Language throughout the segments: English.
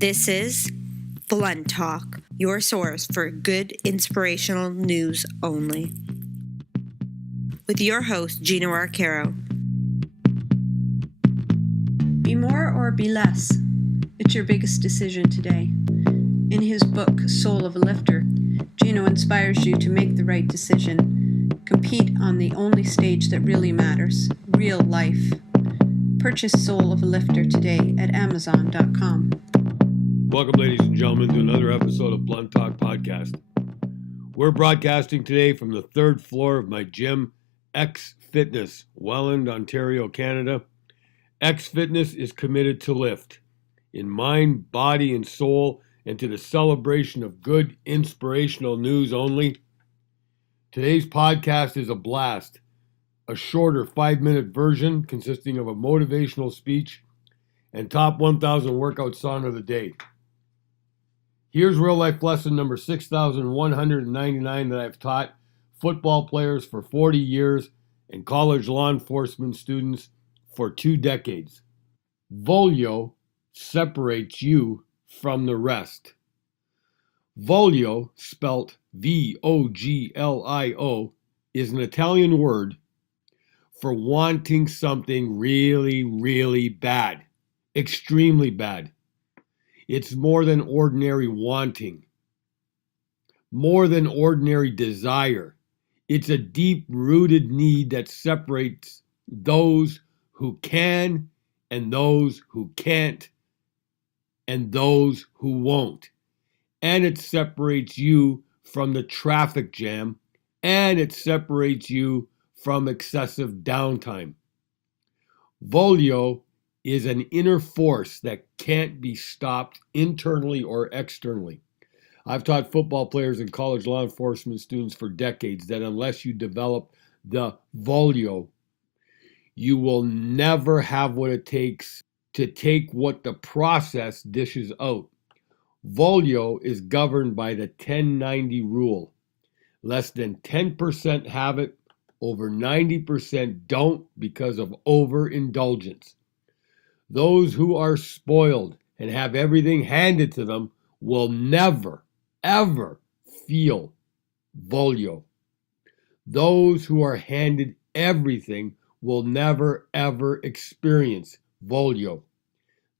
This is Blunt Talk, your source for good inspirational news only. With your host, Gino Arcaro. Be more or be less. It's your biggest decision today. In his book, Soul of a Lifter, Gino inspires you to make the right decision. Compete on the only stage that really matters, real life. Purchase Soul of a Lifter today at Amazon.com. Welcome, ladies and gentlemen, to another episode of Blunt Talk Podcast. We're broadcasting today from the third floor of my gym, X Fitness, Welland, Ontario, Canada. X Fitness is committed to lift in mind, body, and soul, and to the celebration of good, inspirational news only. Today's podcast is a blast, a shorter 5-minute version consisting of a motivational speech and top 1,000 workout song of the day. Here's real life lesson number 6,199 that I've taught football players for 40 years and college law enforcement students for 2 decades. Voglio separates you from the rest. Voglio, spelt Voglio, is an Italian word for wanting something really, really bad, extremely bad. It's more than ordinary wanting, more than ordinary desire. It's a deep-rooted need that separates those who can and those who can't and those who won't. And it separates you from the traffic jam, and it separates you from excessive downtime. Voglio is an inner force that can't be stopped internally or externally. I've taught football players and college law enforcement students for decades that unless you develop the Voglio, you will never have what it takes to take what the process dishes out. Voglio is governed by the 10-90 rule. Less than 10% have it, over 90% don't because of overindulgence. Those who are spoiled and have everything handed to them will never, ever feel Voglio. Those who are handed everything will never, ever experience Voglio.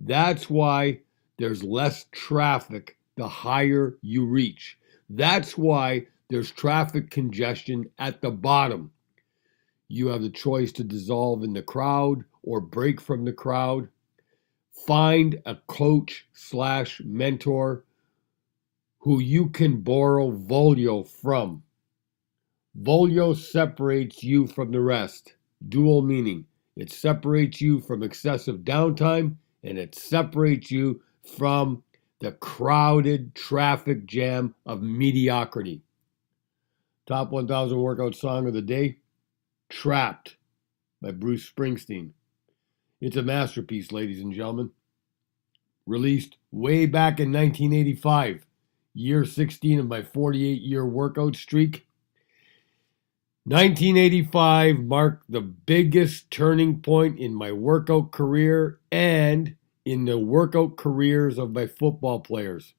That's why there's less traffic the higher you reach. That's why there's traffic congestion at the bottom. You have the choice to dissolve in the crowd or break from the crowd. Find a coach/mentor who you can borrow Voglio from. Voglio separates you from the rest. Dual meaning. It separates you from excessive downtime, and it separates you from the crowded traffic jam of mediocrity. Top 1,000 workout song of the day, Trapped by Bruce Springsteen. It's a masterpiece, ladies and gentlemen. Released way back in 1985, year 16 of my 48-year workout streak. 1985 marked the biggest turning point in my workout career and in the workout careers of my football players.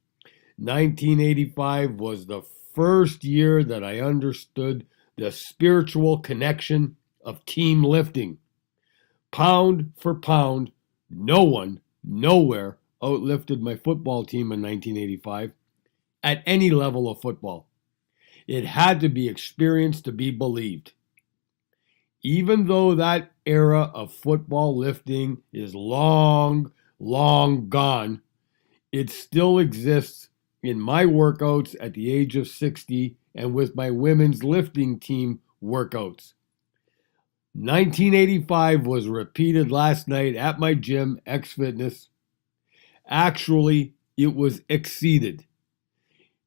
1985 was the first year that I understood the spiritual connection of team lifting. Pound for pound, no one, nowhere outlifted my football team in 1985 at any level of football. It had to be experienced to be believed. Even though that era of football lifting is long, long gone, it still exists in my workouts at the age of 60 and with my women's lifting team workouts. 1985 was repeated last night at my gym, X Fitness. Actually, it was exceeded.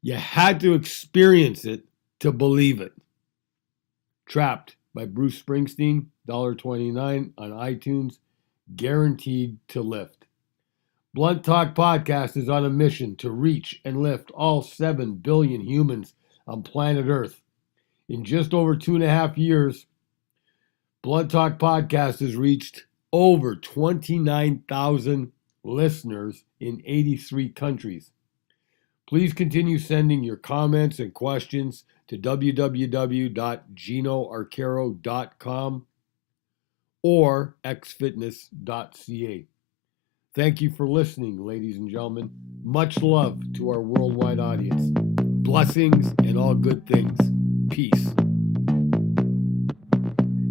You had to experience it to believe it. Trapped by Bruce Springsteen, $1.29 on iTunes, guaranteed to lift. Blunt Talk Podcast is on a mission to reach and lift all 7 billion humans on planet Earth. In just over 2.5 years, Blunt Talk Podcast has reached over 29,000 listeners in 83 countries. Please continue sending your comments and questions to www.ginoarcaro.com or xfitness.ca. Thank you for listening, ladies and gentlemen. Much love to our worldwide audience. Blessings and all good things. Peace.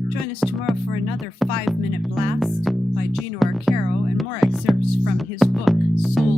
Join us tomorrow for another 5-minute blast by Gino Arcaro and more excerpts from his book, Soul